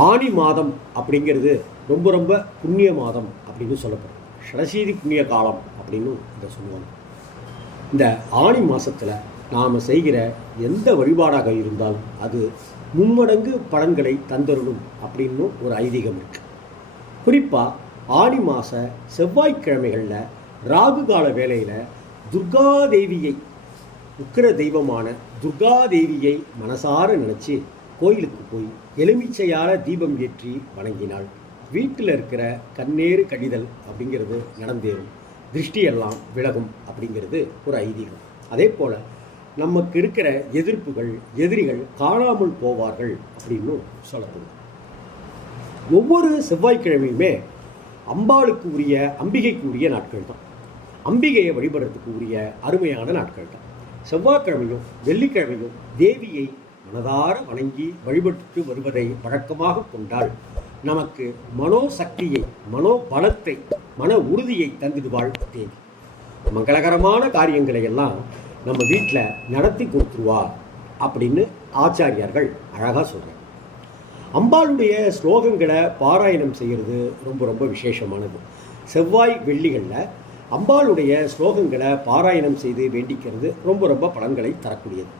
ஆனி மாதம் அப்படிங்கிறது ரொம்ப ரொம்ப புண்ணிய மாதம் அப்படின்னு சொல்லப்படும் ஷடசீதி புண்ணிய காலம் அப்படின்னு இதை சொல்லுவாங்க. இந்த ஆனி மாதத்தில் நாம் செய்கிற எந்த வழிபாடாக இருந்தாலும் அது மும்மடங்கு பலன்களை தந்தருடும் அப்படின்னு ஒரு ஐதீகம் இருக்குது குறிப்பாக ஆடி மாத செவ்வாய்க்கிழமைகளில் ராகு கால வேளையில் துர்காதேவியை உக்கிர தெய்வமான துர்காதேவியை மனசார நினச்சி கோயிலுக்கு போய் எலுமிச்சையால தீபம் ஏற்றி வணங்கினாள். வீட்டில் இருக்கிற கண்ணேறு கடிதல் அப்படிங்கிறது நடந்தேறும். திருஷ்டியெல்லாம் விலகும் அப்படிங்கிறது ஒரு ஐதீகம். அதே போல் நமக்கு இருக்கிற எதிர்ப்புகள் எதிரிகள் காணாமல் போவார்கள் அப்படின்னு சொல்லப்படுது ஒவ்வொரு செவ்வாய்க்கிழமையுமே அம்பாளுக்கு உரிய அம்பிகைக்கு உரிய நாட்கள் தான். அம்பிகையை வழிபடுறதுக்கு உரிய அருமையான நாட்கள் தான். செவ்வாய்க்கிழமையும் வெள்ளிக்கிழமையும் தேவியை மனதார வணங்கி வழிபட்டு வருவதை வழக்கமாக கொண்டால் நமக்கு மனோசக்தியை மனோபலத்தை மன உறுதியை தந்திடுவாள் தேவி. மங்களகரமான காரியங்களை எல்லாம் நம்ம வீட்டில் நடத்தி கொடுத்துருவா அப்படின்னு ஆச்சாரியார்கள் அழகாக சொல்கிறார் அம்பாளுடைய ஸ்லோகங்களை பாராயணம் செய்கிறது ரொம்ப ரொம்ப விசேஷமானது. செவ்வாய் வெள்ளிகளில் அம்பாளுடைய ஸ்லோகங்களை பாராயணம் செய்து வேண்டிக்கிறது ரொம்ப ரொம்ப பலன்களை தரக்கூடியது.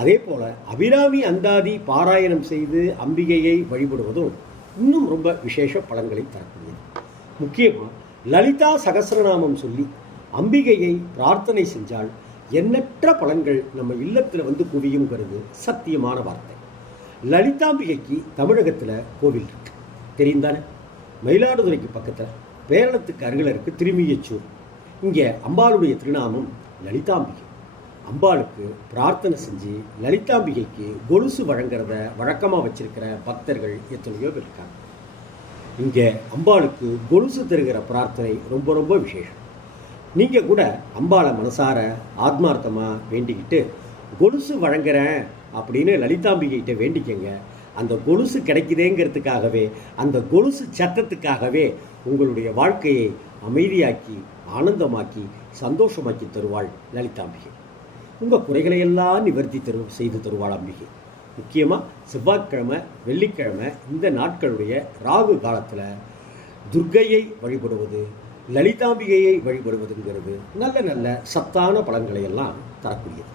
அதே போல் அபிராமி அந்தாதி பாராயணம் செய்து அம்பிகையை வழிபடுவதும் இன்னும் ரொம்ப விசேஷ பலன்களை தரக்கூடியது. முக்கியமாக லலிதா சகசிரநாமம் சொல்லி அம்பிகையை பிரார்த்தனை செஞ்சால் எண்ணற்ற பலன்கள் நம்ம இல்லத்தில் வந்து குவியுங்கிறது சத்தியமான வார்த்தை. லலிதாம்பிகைக்கு தமிழகத்தில் கோவில் இருக்கு. தெரியுந்தானே மயிலாடுதுறைக்கு பக்கத்தில் பேரளத்துக்கு அருகில் இருக்குது திருமியச்சூர். இங்கே அம்பாளுடைய திருநாமம் லலிதாம்பிகை. அம்பாளுக்கு பிரார்த்தனை செஞ்சு லலிதாம்பிகைக்கு கொலுசு வழங்குறத வழக்கமாக வச்சிருக்கிற பக்தர்கள் எத்தனையோ பேர் இருக்காங்க. இங்கே அம்பாளுக்கு கொலுசு தருகிற பிரார்த்தனை ரொம்ப ரொம்ப விசேஷம். நீங்கள் கூட அம்பாளை மனசார ஆத்மார்த்தமாக வேண்டிக்கிட்டு கொலுசு வழங்குறேன் அப்படின்னு லலிதாம்பிகிட்ட வேண்டிக்கங்க. அந்த கொலுசு கிடைக்குதேங்கிறதுக்காகவே அந்த கொலுசு சத்தத்துக்காகவே உங்களுடைய வாழ்க்கையை அமைதியாக்கி ஆனந்தமாக்கி சந்தோஷமாக்கி தருவாள் லலிதாம்பிகை. உங்கள் குறைகளையெல்லாம் நிவர்த்தி தரு செய்து தருவாள் அம்பிகை. முக்கியமாக செவ்வாய்க்கிழமை வெள்ளிக்கிழமை இந்த நாட்களுடைய ராகு காலத்தில் துர்க்கையை வழிபடுவது லலிதாம்பிகையை வழிபடுவதுங்கிறது நல்ல நல்ல சத்தான பலன்களை எல்லாம் தரக்கூடியது.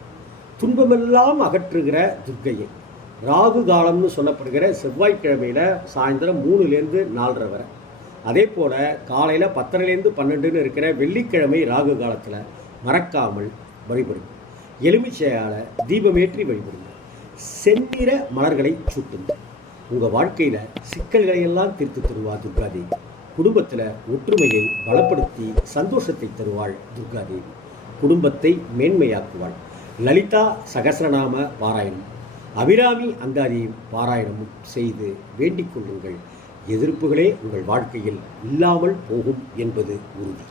துன்பமெல்லாம் அகற்றுகிற துர்க்கையை ராகு காலம்னு சொல்லப்படுகிற செவ்வாய்க்கிழமையில் சாயந்தரம் மூணுலேருந்து நாலரை வரை. அதே போல் காலையில் பத்தரைலேருந்து பன்னெண்டுன்னு இருக்கிற வெள்ளிக்கிழமை ராகு காலத்தில் மறக்காமல் வழிபடுங்க எலுமிச்சையால் தீபமேற்றி வழிபடுங்க செந்நிற மலர்களை சுட்டுங்க உங்கள் வாழ்க்கையில் சிக்கல்களை எல்லாம் தீர்த்து தருவா துர்காதேவி. குடும்பத்தில் ஒற்றுமையை பலப்படுத்தி சந்தோஷத்தை தருவாள் துர்காதேவி. குடும்பத்தை மேன்மையாக்குவாள். லலிதா சகசரநாம பாராயணம். அபிராமி அந்தாதியும் பாராயணமும் செய்து வேண்டிக் கொள்ளுங்கள். எதிர்ப்புகளே உங்கள் வாழ்க்கையில் இல்லாமல் போகும் என்பது உறுதி.